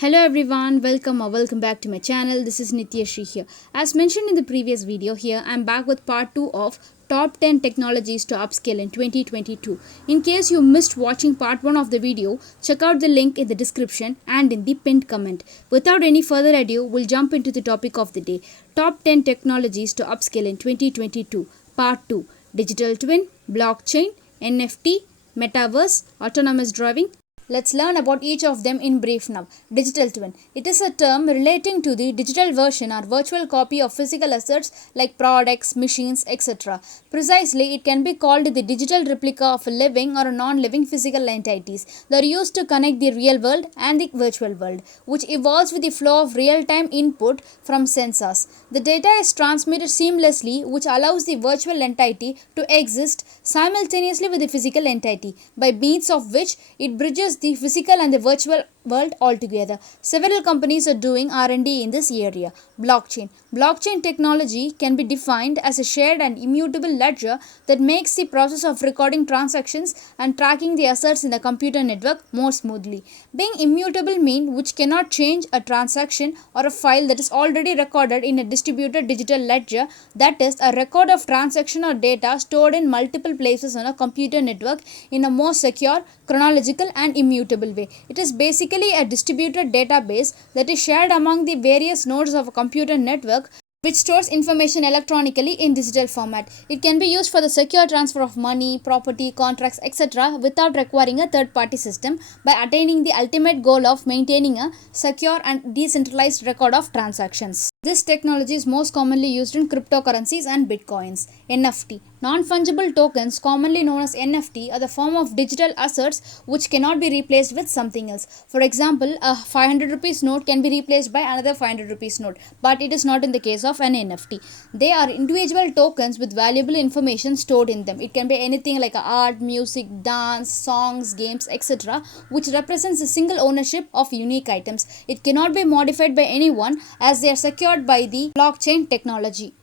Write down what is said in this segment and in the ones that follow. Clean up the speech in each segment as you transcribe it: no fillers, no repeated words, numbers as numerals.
Hello everyone, welcome back to my channel. This is Nityashri here. As mentioned in the previous video, here I am back with part 2 of top 10 technologies to upskill in 2022. In case you missed watching part 1 of the video, check out the link in the description and in the pinned comment. Without any further ado, we'll jump into the topic of the day. Top 10 technologies to upskill in 2022. Part 2. Digital twin, blockchain, NFT, Metaverse, autonomous driving. Let's learn about each of them in brief now. Digital twin. It is a term relating to the digital version or virtual copy of physical assets like products, machines, etc. Precisely, it can be called the digital replica of a living or a non-living physical entities. They are used to connect the real world and the virtual world, which evolves with the flow of real-time input from sensors. The data is transmitted seamlessly, which allows the virtual entity to exist simultaneously with the physical entity, by means of which it bridges the physical and the virtual world altogether. Several companies are doing R&D in this area. Blockchain. Blockchain technology can be defined as a shared and immutable ledger that makes the process of recording transactions and tracking the assets in the computer network more smoothly. Being immutable means which cannot change a transaction or a file that is already recorded in a distributed digital ledger, that is, a record of transaction or data stored in multiple places on a computer network in a more secure, chronological and immutable way. It is basically a distributed database that is shared among the various nodes of a computer network, which stores information electronically in digital format. It can be used for the secure transfer of money, property, contracts, etc. without requiring a third-party system, by attaining the ultimate goal of maintaining a secure and decentralized record of transactions. This technology is most commonly used in cryptocurrencies and bitcoins. NFT. Non-fungible tokens, commonly known as NFT, are the form of digital assets which cannot be replaced with something else. For example, a 500 rupees note can be replaced by another 500 rupees note, but it is not in the case of an NFT. They are individual tokens with valuable information stored in them. It can be anything like art, music, dance, songs, games, etc., which represents a single ownership of unique items. It cannot be modified by anyone as they are secured by the blockchain technology.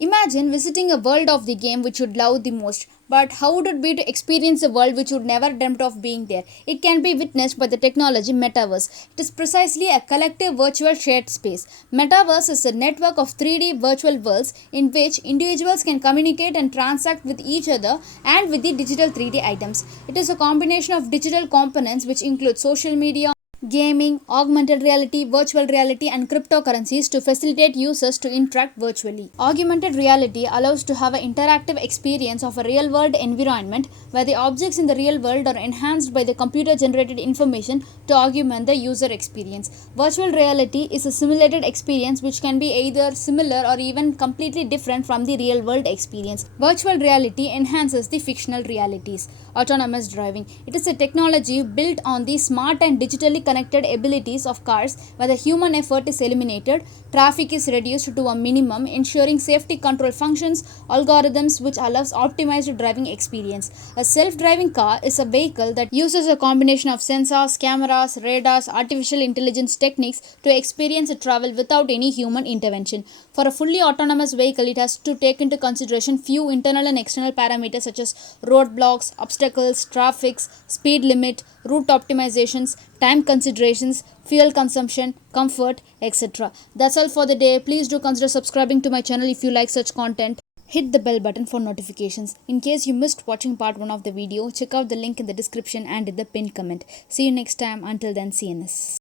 Imagine visiting a world of the game which you love the most, but how would it be to experience a world which you never dreamt of being there? It can be witnessed by the technology Metaverse. It is precisely a collective virtual shared space. Metaverse is a network of 3D virtual worlds in which individuals can communicate and transact with each other and with the digital 3D items. It is a combination of digital components which include social media, gaming, augmented reality, virtual reality, and cryptocurrencies to facilitate users to interact virtually. Augmented reality allows to have an interactive experience of a real-world environment where the objects in the real world are enhanced by the computer-generated information to augment the user experience. Virtual reality is a simulated experience which can be either similar or even completely different from the real-world experience. Virtual reality enhances the fictional realities. Autonomous driving. It is a technology built on the smart and digitally connected abilities of cars, where the human effort is eliminated, traffic is reduced to a minimum, ensuring safety control functions, algorithms which allows optimized driving experience. A self-driving car is a vehicle that uses a combination of sensors, cameras, radars, artificial intelligence techniques to experience travel without any human intervention. For a fully autonomous vehicle, it has to take into consideration few internal and external parameters such as roadblocks, obstacles, traffic, speed limit, route optimizations, time considerations, fuel consumption, comfort, etc. That's all for the day. Please do consider subscribing to my channel if you like such content. Hit the bell button for notifications. In case you missed watching part 1 of the video, check out the link in the description and in the pinned comment. See you next time. Until then, CNS.